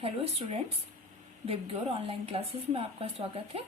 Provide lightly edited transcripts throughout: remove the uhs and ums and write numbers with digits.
Hello students, Vibgyor online classes में आपका स्वागत है।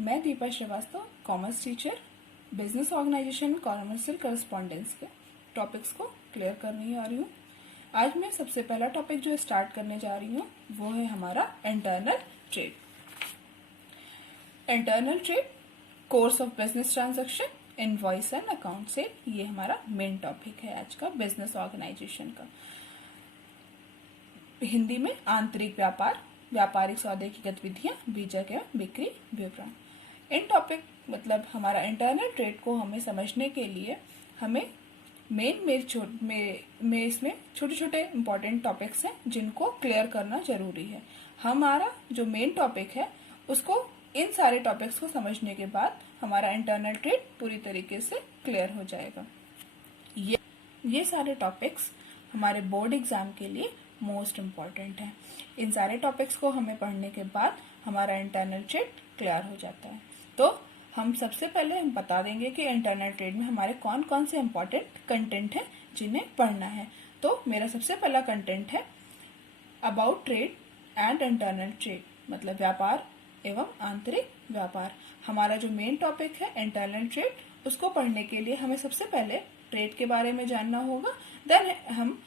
मैं Deepa Srivastava, commerce teacher, business organisation commercial correspondence के टॉपिक्स को क्लियर करने आ रही हूँ। आज मैं सबसे पहला टॉपिक जो स्टार्ट करने जा रही हूँ वो है हमारा internal trade. Internal trade, course of business transaction, invoice and account cell, ये हमारा मेन टॉपिक है आज का बिजनेस ऑर्गेनाइजेशन का। हिंदी में आंतरिक व्यापार, व्यापारिक सौदे की गतिविधियां, बीजक एवं बिक्री विवरण। इन टॉपिक मतलब हमारा इंटरनल ट्रेड को हमें समझने के लिए हमें इसमें छोटे छोटे इंपॉर्टेंट टॉपिक्स हैं जिनको क्लियर करना जरूरी है। हमारा जो मेन टॉपिक है उसको इन सारे टॉपिक्स को समझने के बाद हमारा इंटरनल ट्रेड पूरी तरीके से क्लियर हो जाएगा। ये सारे टॉपिक्स हमारे बोर्ड एग्जाम के लिए मोस्ट इम्पॉर्टेंट है। इन सारे टॉपिक्स को हमें पढ़ने के बाद हमारा इंटरनल ट्रेड क्लियर हो जाता है। तो हम सबसे पहले बता देंगे कि इंटरनल ट्रेड में हमारे कौन कौन से इम्पॉर्टेंट कंटेंट है जिन्हें पढ़ना है। तो मेरा सबसे पहला कंटेंट है about trade and internal trade, मतलब व्यापार एवं आंतरिक व्यापार। हमारा जो मेन टॉपिक है इंटरनल ट्रेड, उसको पढ़ने के लिए हमें सबसे पहले ट्रेड के बारे में जानना होगा। देन हम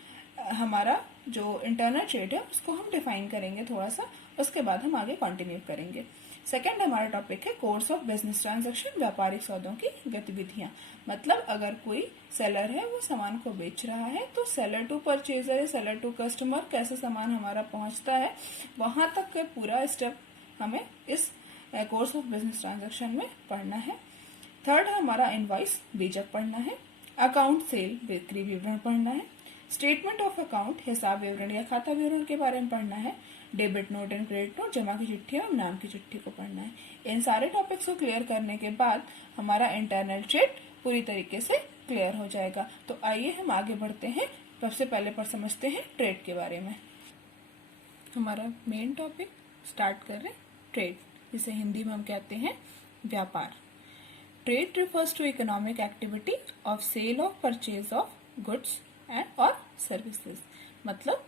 हमारा जो इंटरनल ट्रेड है उसको हम डिफाइन करेंगे थोड़ा सा, उसके बाद हम आगे कंटिन्यू करेंगे। सेकंड हमारा टॉपिक है कोर्स ऑफ बिजनेस ट्रांजैक्शन, व्यापारिक सौदों की गतिविधियां। मतलब अगर कोई सेलर है वो सामान को बेच रहा है तो सेलर टू परचेजर या सेलर टू कस्टमर कैसे सामान हमारा पहुंचता है, वहां तक का पूरा स्टेप हमें इस कोर्स ऑफ बिजनेस ट्रांजैक्शन में पढ़ना है। थर्ड हमारा इनवॉइस, बीजक पढ़ना है। अकाउंट सेल, बिक्री विवरण पढ़ना है। स्टेटमेंट ऑफ अकाउंट, हिसाब विवरण या खाता विवरण के बारे में पढ़ना है। Debit note and credit note, जमा की चिट्ठी और नाम की चिट्ठी को पढ़ना है। इन सारे टॉपिक्स को क्लियर करने के बाद हमारा इंटरनल ट्रेड पूरी तरीके से क्लियर हो जाएगा। तो आइए हम आगे बढ़ते हैं। सबसे पहले पर समझते हैं ट्रेड के बारे में। हमारा मेन टॉपिक स्टार्ट कर रहे हैं ट्रेड, जिसे हिंदी में हम कहते हैं व्यापार। Trade refers to economic activity of sale of purchase of goods and और सर्विसेज। मतलब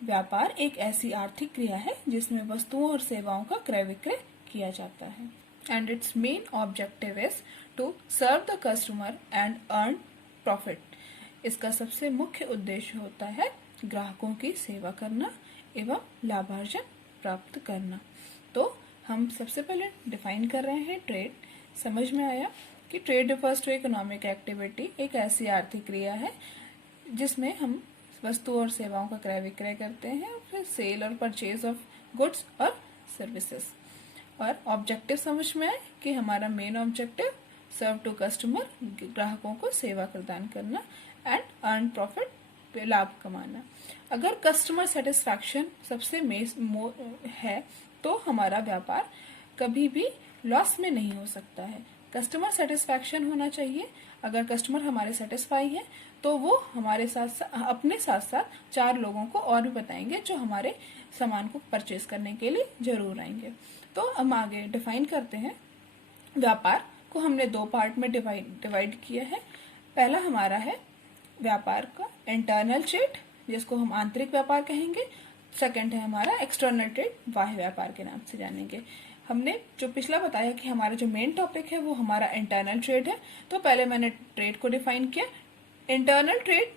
व्यापार एक ऐसी आर्थिक क्रिया है जिसमें वस्तुओं और सेवाओं का क्रय विक्रय किया जाता है। And its main objective is to serve the customer and earn profit. इसका सबसे मुख्य उद्देश्य होता है ग्राहकों की सेवा करना एवं लाभार्जन प्राप्त करना। तो हम सबसे पहले डिफाइन कर रहे हैं ट्रेड। समझ में आया कि trade refers to economic activity एक ऐसी आर्थिक क्रिया है जिसमें हम वस्तुओं और सेवाओं का क्रय विक्रय करते हैं, फिर सेल और परचेज ऑफ गुड्स और सर्विसेज। और ऑब्जेक्टिव समझ में आए कि हमारा main objective serve to customer, ग्राहकों को सेवा प्रदान करना, एंड अर्न प्रॉफिट, लाभ कमाना। अगर कस्टमर सेटिस्फैक्शन सबसे है तो हमारा व्यापार कभी भी लॉस में नहीं हो सकता है। कस्टमर सेटिस्फैक्शन होना चाहिए। अगर कस्टमर हमारे सेटिस्फाई है तो वो हमारे साथ अपने साथ साथ 4 लोगों को और भी बताएंगे जो हमारे सामान को परचेज करने के लिए जरूर आएंगे। तो हम आगे डिफाइन करते हैं। व्यापार को हमने 2 पार्ट में डिवाइड किया है। पहला हमारा है व्यापार का इंटरनल ट्रेड, जिसको हम आंतरिक व्यापार कहेंगे। सेकंड है हमारा एक्सटर्नल ट्रेड, बाह्य व्यापार के नाम से जानेंगे। हमने जो पिछला बताया कि हमारा जो मेन टॉपिक है वो हमारा इंटरनल ट्रेड है, तो पहले मैंने ट्रेड को डिफाइन किया। Internal trade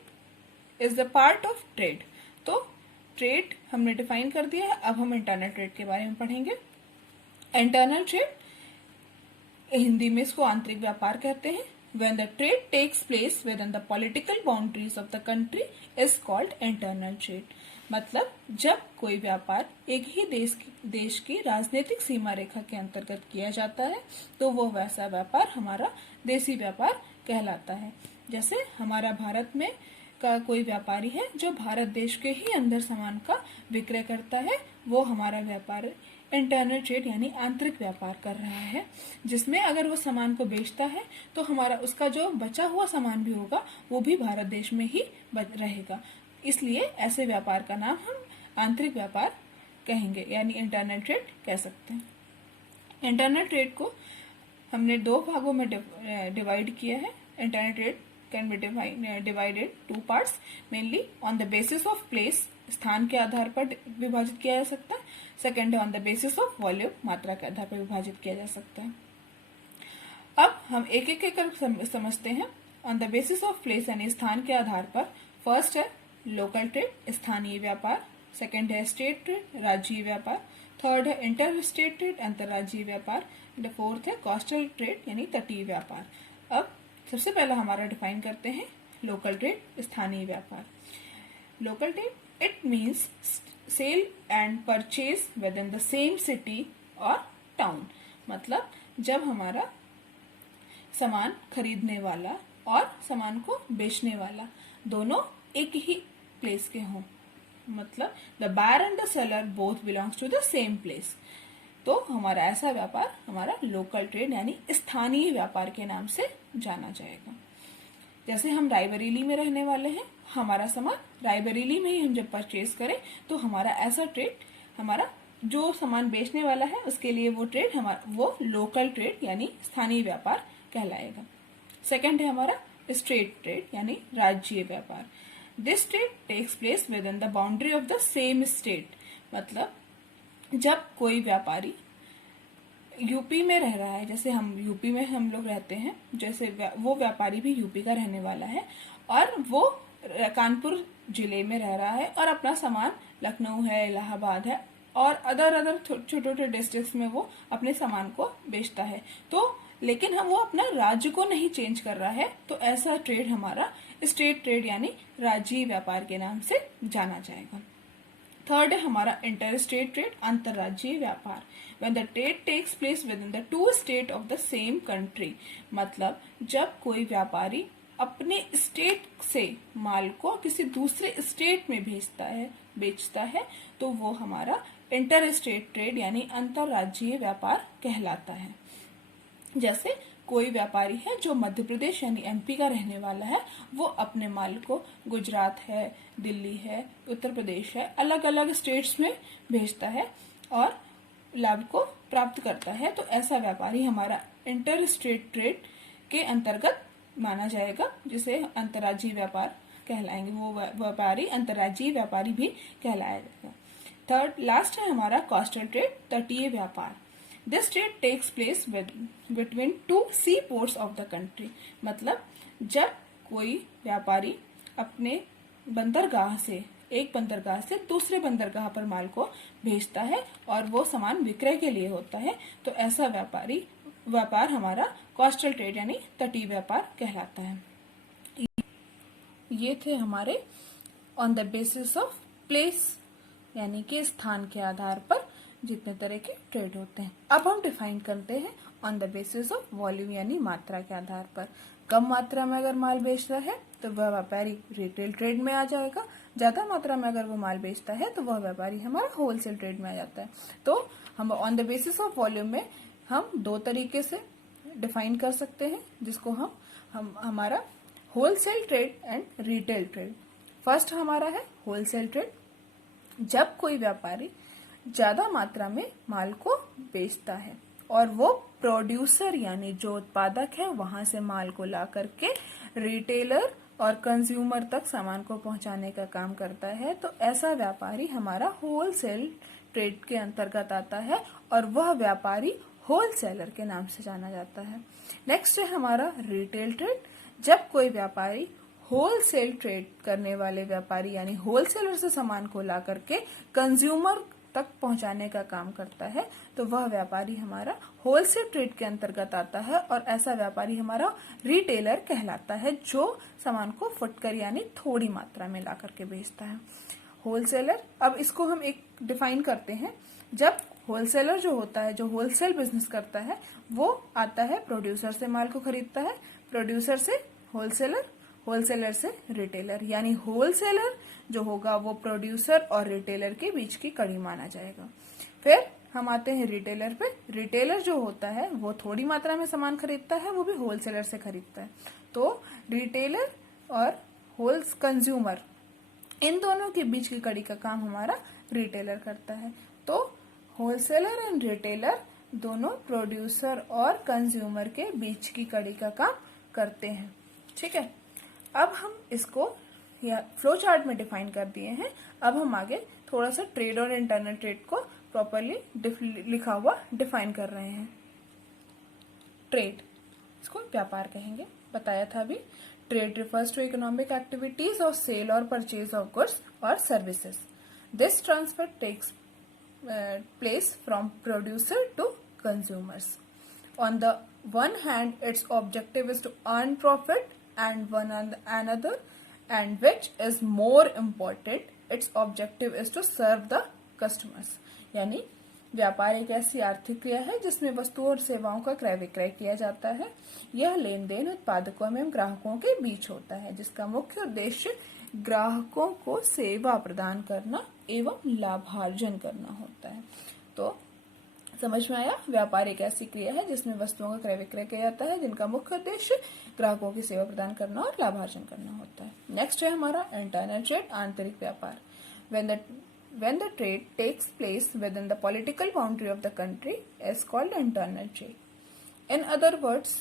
is the part of trade. तो ट्रेड हमने डिफाइन कर दिया है। अब हम इंटरनल ट्रेड के बारे में पढ़ेंगे। इंटरनल ट्रेड, हिंदी में इसको आंतरिक व्यापार कहते हैं। When the trade takes place within the political boundaries of the country is called internal trade। मतलब जब कोई व्यापार एक ही देश की राजनीतिक सीमा रेखा के अंतर्गत किया जाता है तो वो वैसा व्यापार हमारा देसी व्यापार कहलाता है। जैसे हमारा भारत में का कोई व्यापारी है जो भारत देश के ही अंदर सामान का विक्रय करता है, वो हमारा व्यापार इंटरनल ट्रेड यानी आंतरिक व्यापार कर रहा है, जिसमें अगर वो सामान को बेचता है तो हमारा उसका जो बचा हुआ सामान भी होगा वो भी भारत देश में ही रहेगा। इसलिए ऐसे व्यापार का नाम हम आंतरिक व्यापार कहेंगे, यानी इंटरनल ट्रेड कह सकते हैं। इंटरनल ट्रेड को हमने 2 भागों में डिवाइड किया है। Internal trade can be divided 2 parts, mainly on the basis of place स्थान के आधार पर विभाजित किया जा सकता है। सेकंड है on the basis of volume, मात्रा के आधार पर विभाजित किया जा सकता है। अब हम एक एक कर समझते हैं। On the basis of place यानी स्थान के आधार पर फर्स्ट है लोकल ट्रेड, स्थानीय व्यापार। सेकंड है स्टेट ट्रेड, राज्यीय व्यापार। थर्ड है इंटर स्टेट ट्रेड, अंतर्राज्यीय व्यापार। फोर्थ है कोस्टल ट्रेड यानी तटीय व्यापार। अब सबसे पहला हमारा डिफाइन करते हैं लोकल ट्रेड, स्थानीय व्यापार। Local trade it means sale and purchase within the same city और टाउन। मतलब जब हमारा सामान खरीदने वाला और सामान को बेचने वाला दोनों एक ही प्लेस के हों, मतलब the buyer and the seller both belongs to the same place, तो हमारा ऐसा व्यापार हमारा लोकल ट्रेड यानी स्थानीय व्यापार के नाम से जाना जाएगा। जैसे हम रायबरेली में रहने वाले हैं, हमारा सामान रायबरेली में ही हम जब परचेज करें तो हमारा ऐसा ट्रेड, हमारा जो सामान बेचने वाला है उसके लिए वो ट्रेड हमारा वो लोकल ट्रेड यानी स्थानीय व्यापार कहलाएगा। सेकंड है हमारा स्टेट ट्रेड यानी राज्यीय व्यापार। This trade takes place within the boundary of the same state. मतलब जब कोई व्यापारी यूपी में रह रहा है, जैसे हम यूपी में हम लोग रहते हैं, जैसे वो व्यापारी भी यूपी का रहने वाला है और वो कानपुर जिले में रह रहा है और अपना सामान लखनऊ है, इलाहाबाद है और अदर छोटे छोटे डिस्ट्रिक्ट्स में वो अपने सामान को बेचता है, तो लेकिन हम वो अपना राज्य को नहीं चेंज कर रहा है, तो ऐसा ट्रेड हमारा स्टेट ट्रेड यानी राज्यीय व्यापार के नाम से जाना जाएगा। थर्ड है हमारा इंटर स्टेट ट्रेड, अंतर्राज्यीय व्यापार। When the trade takes place within the two state of the same country. मतलब जब कोई व्यापारी अपने स्टेट से माल को किसी दूसरे स्टेट में बेचता है, तो वो हमारा इंटर स्टेट ट्रेड यानी अंतर्राज्यीय व्यापार कहलाता है। जैसे कोई व्यापारी है जो मध्य प्रदेश यानी एमपी का रहने वाला है, वो अपने माल को गुजरात है, दिल्ली है, उत्तर प्रदेश है, अलग अलग स्टेट्स में भेजता है और लाभ को प्राप्त करता है, तो ऐसा व्यापारी हमारा इंटर स्टेट ट्रेड के अंतर्गत माना जाएगा, जिसे अंतर्राज्यीय व्यापार कहलाएंगे। वो व्यापारी अंतर्राज्यीय व्यापारी भी कहलाया जाएगा। थर्ड लास्ट है हमारा कोस्टल ट्रेड, तटीय व्यापार। This trade takes place between two sea ports of the country. मतलब जब कोई व्यापारी अपने बंदरगाह से दूसरे बंदरगाह पर माल को भेजता है और वो सामान विक्रय के लिए होता है, तो ऐसा व्यापार हमारा कोस्टल ट्रेड यानी तटीय व्यापार कहलाता है। ये थे हमारे on the basis of place यानी कि स्थान के आधार पर जितने तरह के ट्रेड होते हैं। अब हम डिफाइन करते हैं on the basis of volume यानी मात्रा के आधार पर। कम मात्रा में अगर माल बेच रहा है तो वह व्यापारी रिटेल ट्रेड में आ जाएगा। ज्यादा मात्रा में अगर वो माल बेचता है तो वह व्यापारी हमारा होलसेल ट्रेड में आ जाता है। तो हम on the basis of volume में हम दो तरीके से डिफाइन कर सकते हैं, जिसको हम हमारा wholesale trade and retail trade. First हमारा है होलसेल ट्रेड। जब कोई व्यापारी ज्यादा मात्रा में माल को बेचता है और वो प्रोड्यूसर यानी जो उत्पादक है वहां से माल को ला करके रिटेलर और कंज्यूमर तक सामान को पहुंचाने का काम करता है, तो ऐसा व्यापारी हमारा होलसेल ट्रेड के अंतर्गत आता है और वह व्यापारी होलसेलर के नाम से जाना जाता है। नेक्स्ट है हमारा रिटेल ट्रेड। जब कोई व्यापारी होलसेल ट्रेड करने वाले व्यापारी यानी होलसेलर से सामान को ला करके कंज्यूमर तक पहुंचाने का काम करता है, तो वह व्यापारी हमारा होलसेल ट्रेड के अंतर्गत आता है और ऐसा व्यापारी हमारा रिटेलर कहलाता है, जो सामान को फुटकर यानी थोड़ी मात्रा में ला करके बेचता है। होलसेलर, अब इसको हम एक डिफाइन करते हैं। जब होलसेलर जो होता है, जो होलसेल बिजनेस करता है, वो आता है प्रोड्यूसर से माल को खरीदता है, प्रोड्यूसर से होलसेलर, होलसेलर से रिटेलर, यानी होलसेलर जो होगा वो प्रोड्यूसर और रिटेलर के बीच की कड़ी माना जाएगा। फिर हम आते हैं रिटेलर पे। रिटेलर जो होता है वो थोड़ी मात्रा में सामान खरीदता है, वो भी होलसेलर से खरीदता है। तो रिटेलर और कंज्यूमर इन दोनों के बीच की कड़ी का काम हमारा रिटेलर करता है। तो होलसेलर एंड रिटेलर दोनों प्रोड्यूसर और कंज्यूमर के बीच की कड़ी का काम करते हैं। ठीक है, अब हम इसको या फ्लो चार्ट में डिफाइन कर दिए हैं। अब हम आगे थोड़ा सा ट्रेड और इंटरनल ट्रेड को प्रॉपरली लिखा हुआ डिफाइन कर रहे हैं। ट्रेड, इसको व्यापार कहेंगे, बताया था अभी। Trade refers to economic activities of sale और परचेज ऑफ गुड्स और services. This transfer takes place from producer to consumers. On the one hand, its objective is to earn profit, and one on another, and which is more important, its objective is to serve the customers. यानी व्यापार एक ऐसी आर्थिक क्रिया है जिसमें वस्तुओं और सेवाओं का क्रय विक्रय किया जाता है। यह लेन देन उत्पादकों एवं ग्राहकों के बीच होता है, जिसका मुख्य उद्देश्य ग्राहकों को सेवा प्रदान करना एवं लाभार्जन करना होता है। तो समझ में आया, व्यापार एक ऐसी क्रिया है जिसमें वस्तुओं का क्रय विक्रय किया जाता है, जिनका मुख्य उद्देश्य ग्राहकों की सेवा प्रदान करना और लाभार्जन करना होता है। नेक्स्ट है हमारा इंटरनल ट्रेड, आंतरिक व्यापार। When the trade takes place within the political boundary of the country is called internal trade. In other words,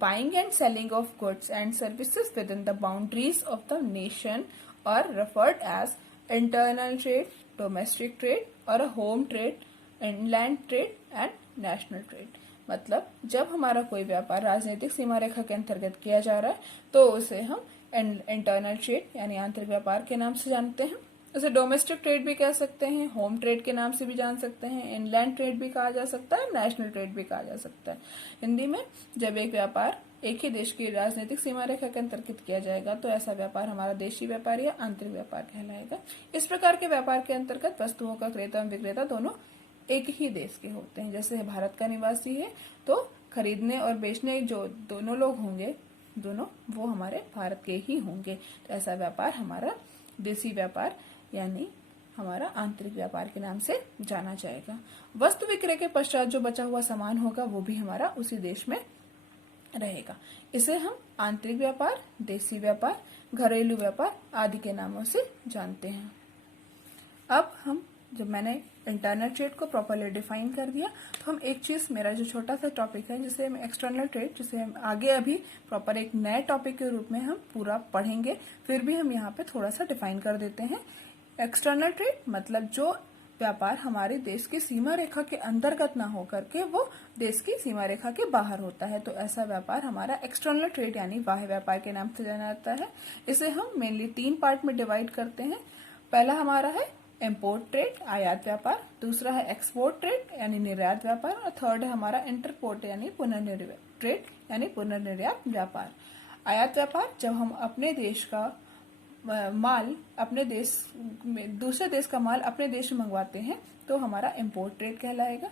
buying and selling of goods and services within the boundaries of the nation are referred as internal trade, domestic trade or a home trade, inland trade and national trade. मतलब जब हमारा कोई व्यापार राजनीतिक सीमा रेखा के अंतर्गत किया जा रहा है तो उसे हम इंटरनल ट्रेड यानी आंतरिक व्यापार के नाम से जानते हैं। उसे डोमेस्टिक ट्रेड भी कह सकते हैं, होम ट्रेड के नाम से भी जान सकते हैं, इनलैंड ट्रेड भी कहा जा सकता है, नेशनल ट्रेड भी कहा जा सकता है। हिंदी में जब एक व्यापार एक ही देश की राजनीतिक सीमा रेखा के अंतर्गत किया जाएगा तो ऐसा व्यापार हमारा देशी व्यापार या आंतरिक व्यापार कहलाएगा। इस प्रकार के व्यापार के अंतर्गत वस्तुओं का क्रेता एवं विक्रेता दोनों एक ही देश के होते हैं। जैसे भारत का निवासी है तो खरीदने और बेचने जो दोनों लोग होंगे, दोनों वो हमारे भारत के ही होंगे। तो ऐसा व्यापार हमारा देशी व्यापार यानी हमारा आंतरिक व्यापार के नाम से जाना जाएगा। वस्तु विक्रय के पश्चात जो बचा हुआ सामान होगा वो भी हमारा उसी देश में रहेगा। इसे हम आंतरिक व्यापार, देशी व्यापार, घरेलू व्यापार आदि के नामों से जानते हैं। अब हम जब मैंने इंटरनल ट्रेड को प्रॉपरली डिफाइन कर दिया तो हम एक चीज, मेरा जो छोटा सा टॉपिक है जिसे हम एक्सटर्नल ट्रेड, जिसे हम आगे अभी प्रॉपर एक नए टॉपिक के रूप में हम पूरा पढ़ेंगे, फिर भी हम यहाँ पे थोड़ा सा डिफाइन कर देते हैं। एक्सटर्नल ट्रेड मतलब जो व्यापार हमारे देश की सीमा रेखा के अंतर्गत ना होकर के वो देश की सीमा रेखा के बाहर होता है, तो ऐसा व्यापार हमारा एक्सटर्नल ट्रेड यानी बाह्य व्यापार के नाम से जाना जाता है। इसे हम मेनली 3 पार्ट में डिवाइड करते हैं। पहला हमारा है इम्पोर्ट ट्रेड, आयात व्यापार, दूसरा है एक्सपोर्ट ट्रेड यानी निर्यात व्यापार, और थर्ड है हमारा इंटरपोर्ट यानी पुनर्निर्यात ट्रेड यानी पुनर्निर्यात व्यापार। आयात व्यापार जब हम अपने देश का माल अपने देश में, दूसरे देश का माल अपने देश में मंगवाते हैं तो हमारा इम्पोर्ट ट्रेड कहलाएगा।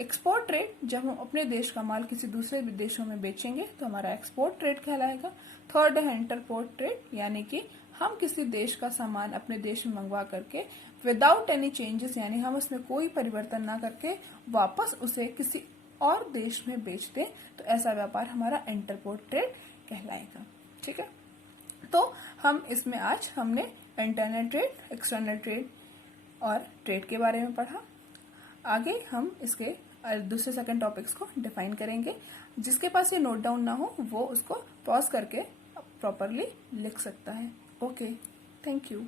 एक्सपोर्ट ट्रेड जब हम अपने देश का माल किसी दूसरे देशों में बेचेंगे तो हमारा एक्सपोर्ट ट्रेड कहलाएगा। थर्ड है इंटरपोर्ट ट्रेड यानी कि हम किसी देश का सामान अपने देश में मंगवा करके विदाउट एनी चेंजेस यानी हम उसमें कोई परिवर्तन ना करके वापस उसे किसी और देश में बेच दें तो ऐसा व्यापार हमारा इंटरपोर्ट ट्रेड कहलाएगा। ठीक है, तो हम इसमें आज हमने इंटरनल ट्रेड, एक्सटर्नल ट्रेड और ट्रेड के बारे में पढ़ा। आगे हम इसके दूसरे सेकंड टॉपिक्स को डिफाइन करेंगे। जिसके पास ये नोट डाउन ना हो वो उसको पॉज करके प्रॉपरली लिख सकता है। Okay, thank you.